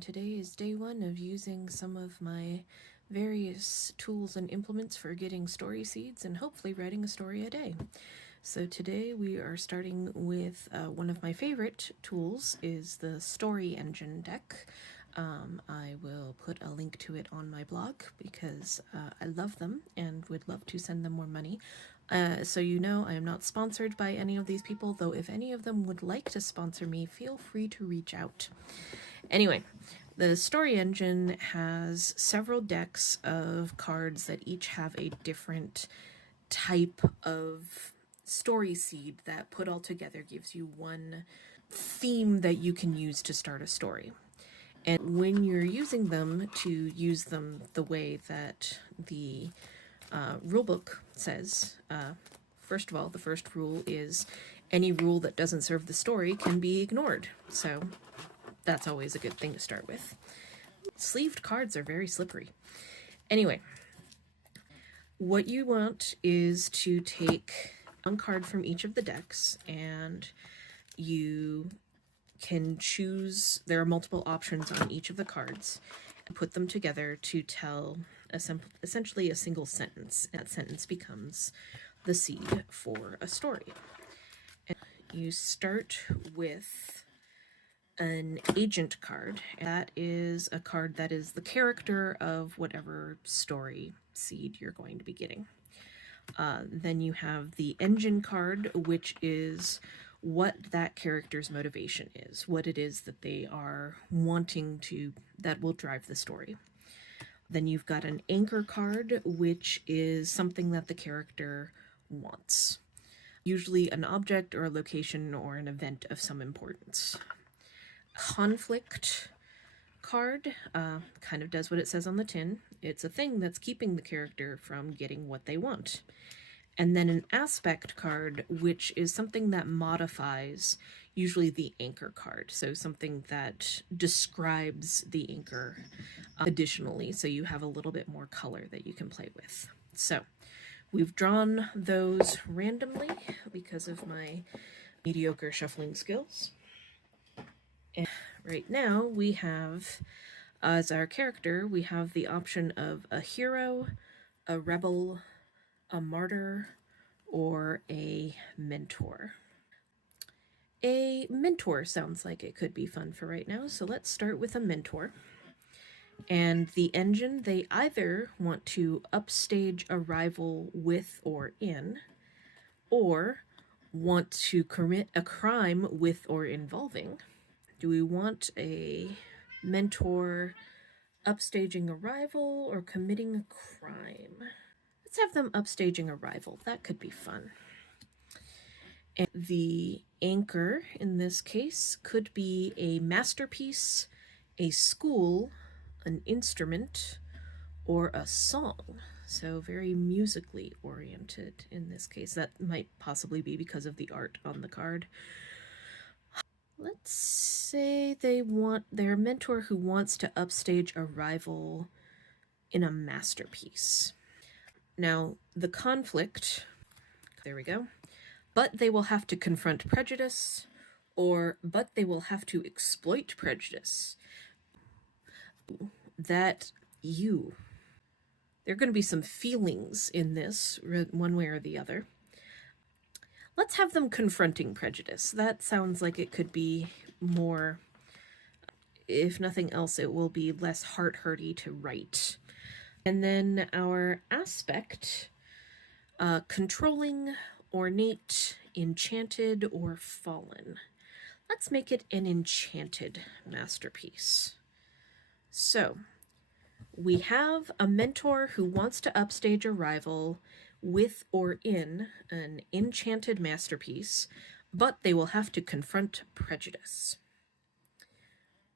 Today is day one of using some of my various tools and implements for getting story seeds and hopefully writing a story a day. So today we are starting with one of my favorite tools is the Story Engine deck. I will put a link to it on my blog because I love them and would love to send them more money. So you know I am not sponsored by any of these people, though if any of them would like to sponsor me, feel free to reach out. Anyway, the Story Engine has several decks of cards that each have a different type of story seed that put all together gives you one theme that you can use to start a story. And when you're using them, to use them the way that the rulebook says, first of all, the first rule is any rule that doesn't serve the story can be ignored. So that's always a good thing to start with. Sleeved cards are very slippery. Anyway, what you want is to take one card from each of the decks, and you can choose, there are multiple options on each of the cards, and put them together to tell essentially a single sentence. That sentence becomes the seed for a story. And you start with an agent card. That is a card that is the character of whatever story seed you're going to be getting. Then you have the engine card, which is what that character's motivation is, what it is that they are wanting to, that will drive the story. Then you've got an anchor card, which is something that the character wants, usually an object or a location or an event of some importance. Conflict card kind of does what it says on the tin. It's a thing that's keeping the character from getting what they want. And then an aspect card, which is something that modifies usually the anchor card. So something that describes the anchor additionally, so you have a little bit more color that you can play with. So we've drawn those randomly because of my mediocre shuffling skills. And right now we have, as our character, we have the option of a hero, a rebel, a martyr, or a mentor. A mentor sounds like it could be fun for right now, so let's start with a mentor. And the engine, they either want to upstage a rival with or in, or want to commit a crime with or involving. Do we want a mentor upstaging a rival or committing a crime? Let's have them upstaging a rival. That could be fun. And the anchor in this case could be a masterpiece, a school, an instrument, or a song. So very musically oriented in this case. That might possibly be because of the art on the card. Let's say they want their mentor who wants to upstage a rival in a masterpiece. Now, the conflict, there we go, but they will have to confront prejudice, or but they will have to exploit prejudice. That you. There are going to be some feelings in this, one way or the other. Let's have them confronting prejudice. That sounds like it could be more, if nothing else, it will be less heart-hurty to write. And then our aspect, controlling, ornate, enchanted, or fallen. Let's make it an enchanted masterpiece. So, we have a mentor who wants to upstage a rival with or in an enchanted masterpiece, but they will have to confront prejudice.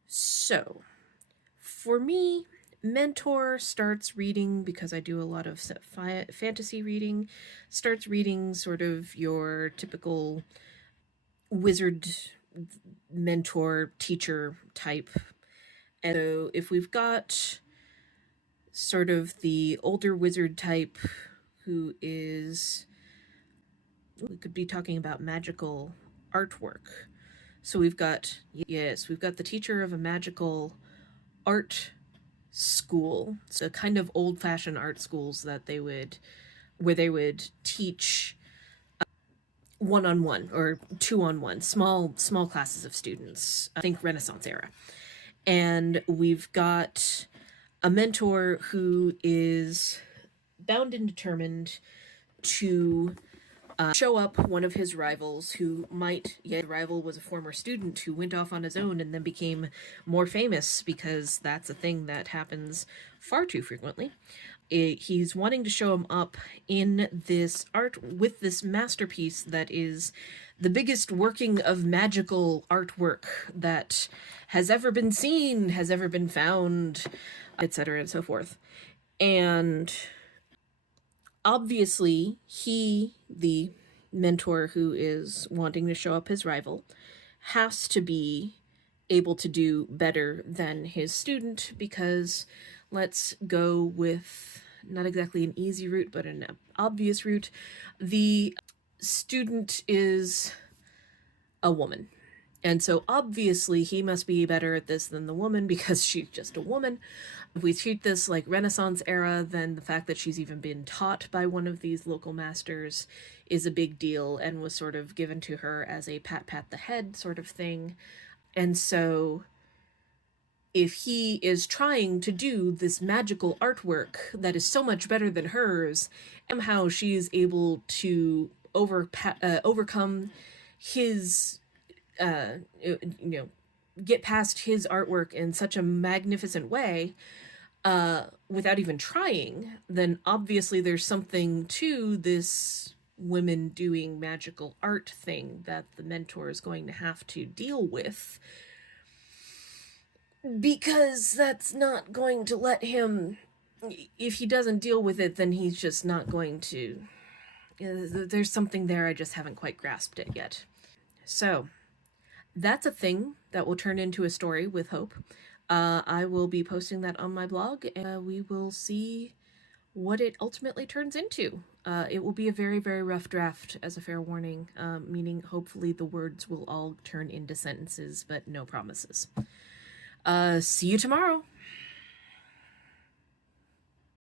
So, for me, mentor starts reading, because I do a lot of fantasy reading, starts reading sort of your typical wizard mentor teacher type. And so if we've got sort of the older wizard type who is, we could be talking about magical artwork. So we've got the teacher of a magical art school, so kind of old-fashioned art schools where they would teach one-on-one or two-on-one, small classes of students. I think Renaissance era. And we've got a mentor who is bound and determined to show up one of his rivals who might, the rival was a former student who went off on his own and then became more famous, because that's a thing that happens far too frequently. He's wanting to show him up in this art with this masterpiece that is the biggest working of magical artwork that has ever been seen, has ever been found, etc. and so forth. And obviously, he, the mentor who is wanting to show up his rival, has to be able to do better than his student, because let's go with not exactly an easy route, but an obvious route. The student is a woman. And so obviously he must be better at this than the woman, because she's just a woman. If we treat this like Renaissance era, then the fact that she's even been taught by one of these local masters is a big deal, and was sort of given to her as a pat the head sort of thing. And so if he is trying to do this magical artwork that is so much better than hers, somehow she is able to overcome his get past his artwork in such a magnificent way without even trying, then obviously there's something to this women doing magical art thing that the mentor is going to have to deal with, because that's not going to let him, if he doesn't deal with it, then he's just not going to, there's something there, I just haven't quite grasped it yet. So that's a thing that will turn into a story with Hope. I will be posting that on my blog, and we will see what it ultimately turns into. It will be a very, very rough draft, as a fair warning, meaning hopefully the words will all turn into sentences, but no promises. See you tomorrow.